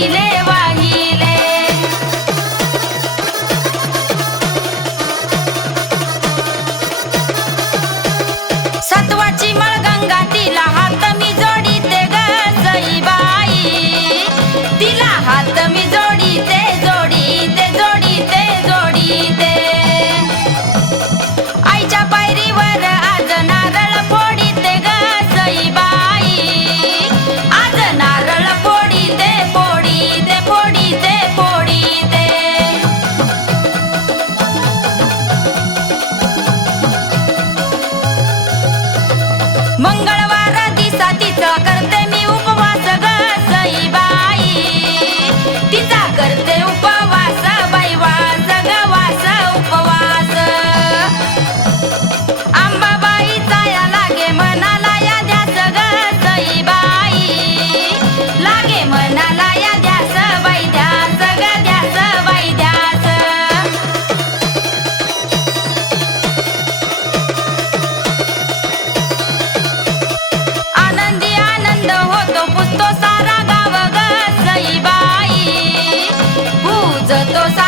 கையிலே मंगळवार दिसा तिचा करते. समजतो सा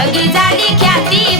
लगी झाली ख्याती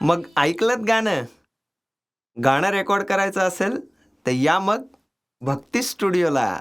मग ऐकलंत गाणं? गाणं रेकॉर्ड करायचं असेल तर या मग भक्ती स्टुडिओला.